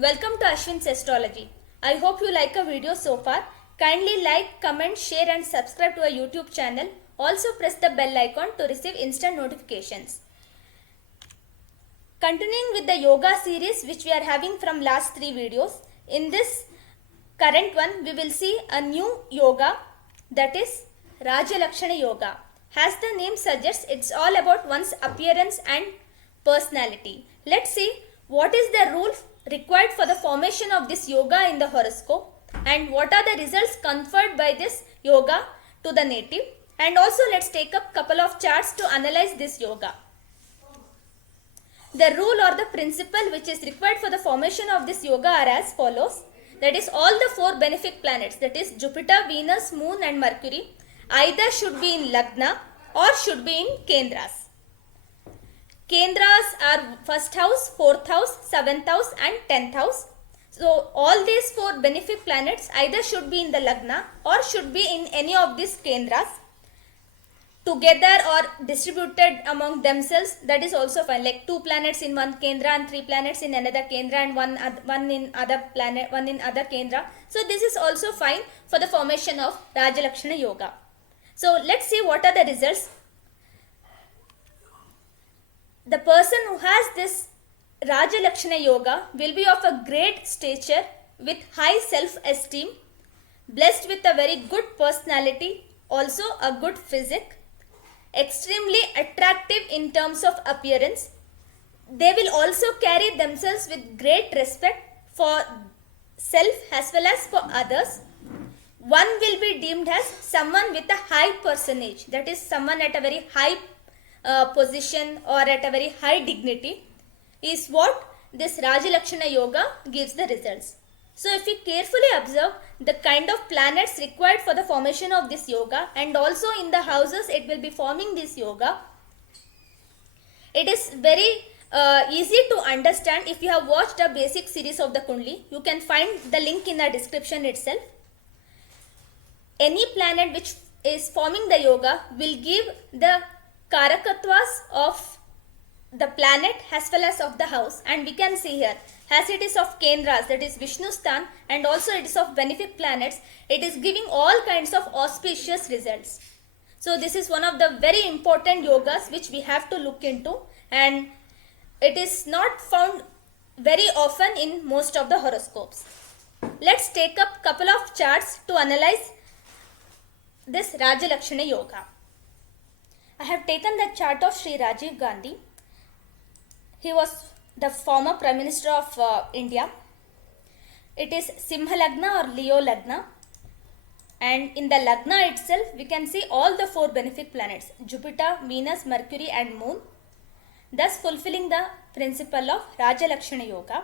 welcome to Ashwin's Astrology. I hope you like our video so far. Kindly like, comment, share and subscribe to our YouTube channel. Also press the bell icon to receive instant notifications. Continuing with the yoga series which we are having from last 3 videos, in this current one we will see a new yoga, that is Raja Lakshana Yoga. As the name suggests, it's all about one's appearance and personality. Let's see what is the rule required for the formation of this yoga in the horoscope and what are the results conferred by this yoga to the native, and also let's take up couple of charts to analyze this yoga. The rule or the principle which is required for the formation of this yoga are as follows. That is, all the 4 benefic planets, that is Jupiter, Venus, Moon and Mercury, either should be in Lagna or should be in Kendras. Kendras are 1st house, 4th house, 7th house and 10th house. So all these 4 benefic planets either should be in the Lagna or should be in any of these Kendras. Together or distributed among themselves, that is also fine, like 2 planets in one Kendra and 3 planets in another Kendra and one in other planet, one in other Kendra. So this is also fine for the formation of Raja Lakshana Yoga. So let's see what are the results. The person who has this Raja Lakshana Yoga will be of a great stature with high self-esteem, blessed with a very good personality, also a good physique, extremely attractive in terms of appearance. They will also carry themselves with great respect for self as well as for others. One will be deemed as someone with a high personage, that is someone at a very high position or at a very high dignity, is what this Raja Lakshana Yoga gives the results. So if you carefully observe the kind of planets required for the formation of this yoga, and also in the houses it will be forming this yoga, it is very easy to understand. If you have watched a basic series of the Kundli, you can find the link in the description itself. Any planet which is forming the yoga will give the karakatwas of the planet as well as of the house, and we can see here, as it is of Kendras, that is Vishnu Sthan, and also it is of benefic planets, it is giving all kinds of auspicious results. So this is one of the very important yogas which we have to look into, and it is not found very often in most of the horoscopes. Let's take up couple of charts to analyze this Raja Lakshana Yoga. I have taken the chart of Sri Rajiv Gandhi. He was the former Prime Minister of India. It is Simha Lagna or Leo Lagna, and in the Lagna itself we can see all the 4 benefic planets, Jupiter, Venus, Mercury and Moon, thus fulfilling the principle of Raja Lakshana Yoga.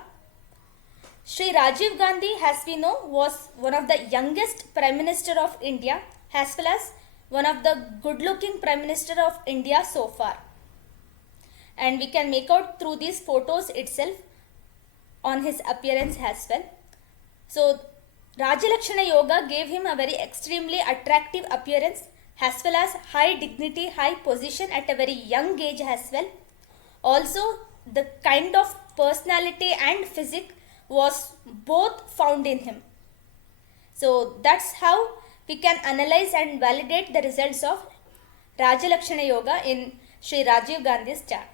Sri Rajiv Gandhi, as we know, was one of the youngest Prime Minister of India as well as one of the good looking Prime Minister of India so far. And we can make out through these photos itself on his appearance as well. So Raja Lakshana Yoga gave him a very extremely attractive appearance as well as high dignity, high position at a very young age as well. Also the kind of personality and physique was both found in him. So that's how we can analyze and validate the results of Raja Lakshana Yoga in Sri Rajiv Gandhi's chart.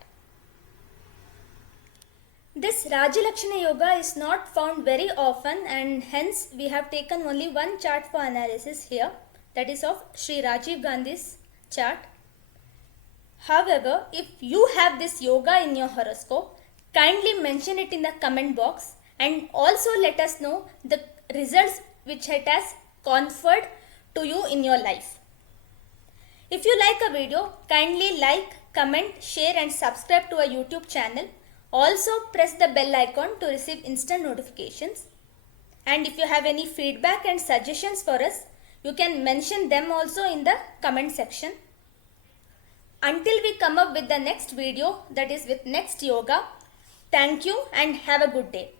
This Raja Lakshana Yoga is not found very often, and hence we have taken only one chart for analysis here, that is of Sri Rajiv Gandhi's chart. However, if you have this yoga in your horoscope, kindly mention it in the comment box and also let us know the results which it has conferred to you in your life. If you like a video, kindly like, comment, share and subscribe to our YouTube channel. Also press the bell icon to receive instant notifications. And if you have any feedback and suggestions for us, you can mention them also in the comment section. Until we come up with the next video, that is with next yoga, thank you and have a good day.